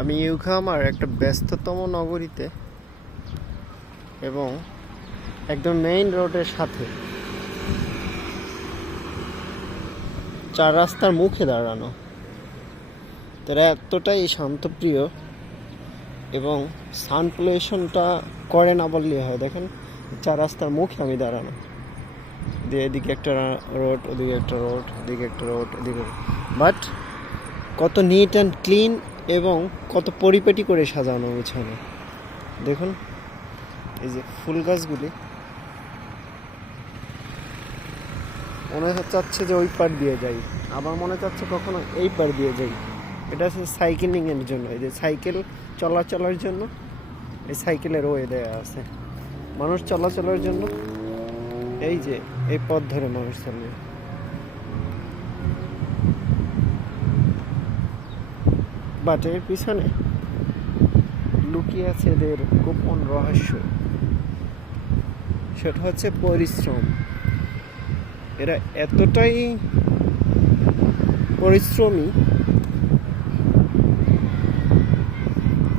আমি ইউখামার একটা ব্যস্ততম নগরীতে এবং একদম মেইন রোডের সাথে চার রাস্তার মুখে দাঁড়ানো। তারা এতটাই শান্তপ্রিয় এবং সাউন্ড পলিউশনটা করে না বললেই হয়। দেখেন, চার রাস্তার মুখে আমি দাঁড়ানো, এদিকে একটা রোড, ওদিকে একটা রোড, এদিকে একটা রোড, এদিকে, বাট কত নিট অ্যান্ড ক্লিন এবং কত পরিপাটি করে সাজানো গুছানো। দেখুন এই যে ফুল গাছগুলি, মনে চাচ্ছে যে ওই পার দিয়ে যাই, আবার মনে চাচ্ছে কখনো এই পার দিয়ে যাই। এটা হচ্ছে সাইকেলিংয়ের জন্য, এই যে সাইকেল চলাচলের জন্য এই সাইকেলের ওয়ে দেওয়া আছে, মানুষ চলাচলের জন্য এই যে এই পথ ধরে মানুষ চলবে। বাট এর পিছনে লুকিয়ে আছে এদের গোপন রহস্য, সেটা হচ্ছে পরিশ্রম। এরা এতটাই পরিশ্রমী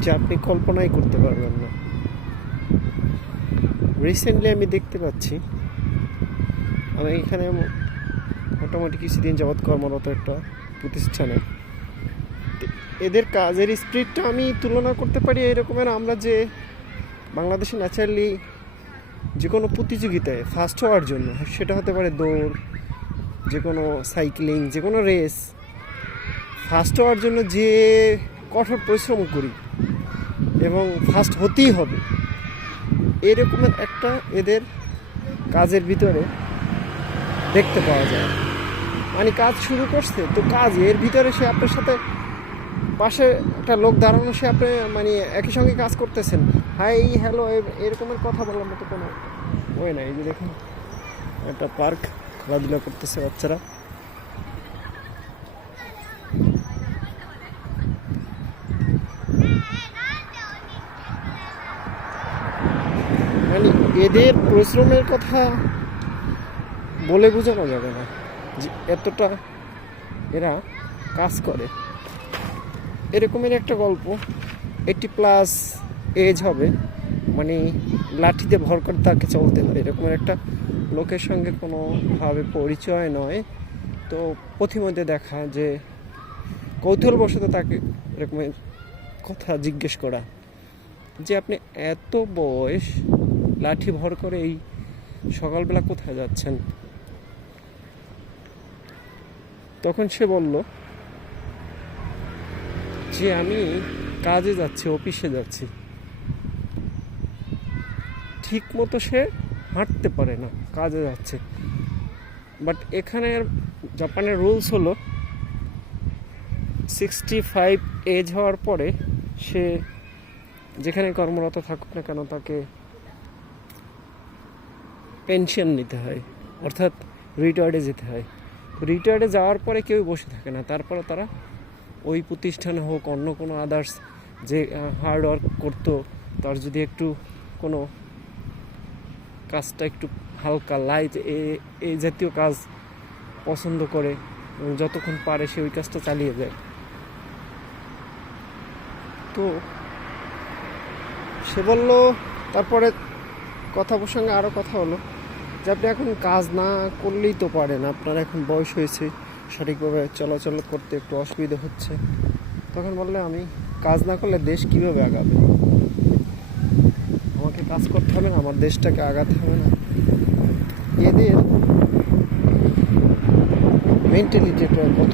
যা আপনি কল্পনাই করতে পারবেন না। রিসেন্টলি আমি দেখতে পাচ্ছি, আমি এখানে মোটামুটি কিছুদিন যাবৎ কর্মরত একটা প্রতিষ্ঠানে, এদের কাজের স্পিডটা আমি তুলনা করতে পারি এরকমের, আমরা যে বাংলাদেশে ন্যাচারালি যে কোনো প্রতিযোগিতায় ফার্স্ট হওয়ার জন্য, সেটা হতে পারে দৌড়, যে কোনো সাইক্লিং, যে কোনো রেস, ফার্স্ট হওয়ার জন্য যে কঠোর পরিশ্রম করি এবং ফার্স্ট হতেই হবে, এরকমের একটা এদের কাজের ভিতরে দেখতে পাওয়া যায়। মানে কাজ শুরু করছে তো কাজ এর ভিতরে, সে আপনার সাথে পাশে একটা লোক দাঁড়ানো, সে আপনি মানে একই সঙ্গে কাজ করতেছেন, হাই হ্যালো এরকমের কথা বলার মতো কোনো ওয়ে নাই। এই যে দেখুন একটা পার্ক, খেলাধুলা করতেছে বাচ্চারা। মানে এদের পরিশ্রমের কথা বলে বোঝানো যাবে না যে এতটা এরা কাজ করে। এরকমের একটা গল্প, 80+ এজ হবে, মানে লাঠিতে ভর করে তাকে চলতে হয়, এরকমের একটা লোকের সঙ্গে কোনোভাবে পরিচয় নয়। তো পথিমধ্যে দেখা যে কৌতূহলবশত তাকে এরকমের কথা জিজ্ঞেস করা যে আপনি এত বয়স লাঠি ভর করে এই সকালবেলা কোথায় যাচ্ছেন? তখন সে বলল যে আমি কাজে যাচ্ছি, অফিসে যাচ্ছি। ঠিক মতো সে হাঁটতে পারে না, কাজে যাচ্ছে। বাট এখানে জাপানের রুলস হলো 65 এজ হওয়ার পরে সে যেখানে কর্মরত থাকুক না কেন তাকে পেনশন নিতে হয়, অর্থাৎ রিটায়ার্ডে যেতে হয়। রিটায়ার্ডে যাওয়ার পরে কেউ বসে থাকে না, তারপরে তারা ওই প্রতিষ্ঠানে হোক অন্য কোনো আদার্স যে হার্ড ওয়ার্ক করতো, তার যদি একটু কোনো কাজটা একটু হালকা লাইট এই জাতীয় কাজ পছন্দ করে এবং যতক্ষণ পারে সে ওই কাজটা চালিয়ে যায়। তো সে বলল, তারপরে কথা প্রসঙ্গে আরও কথা হলো যে আপনি এখন কাজ না করলেই তো পারেন, আপনার এখন বয়স হয়েছে, সঠিকভাবে চলাচল করতে একটু অসুবিধা হচ্ছে। তখন বললে আমি কাজ না করলে দেশ কীভাবে আগাবে? আমাকে কাজ করতে হবে না, আমার দেশটাকে আগাতে হবে না? এদের মেন্টালিটিটা কত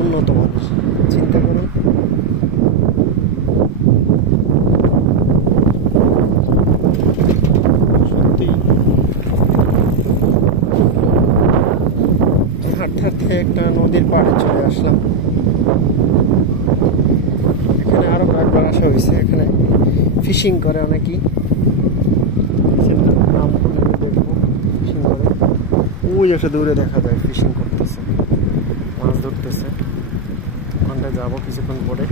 উন্নত মানুষ চিন্তা করুন। হাঁটতে হাঁটতে একটা নদীর পাড়ে চলে আসলাম। এখানে আরো কয়েকবার আসা হয়েছে। এখানে ফিশিং করে অনেকেই, নাম দেখবো ফিশিং করে। ওই একটা দূরে দেখা যায় ফিশিং করতেছে, মাছ ধরতেছে। ওখানটায় যাবো কিছুক্ষণ পরে।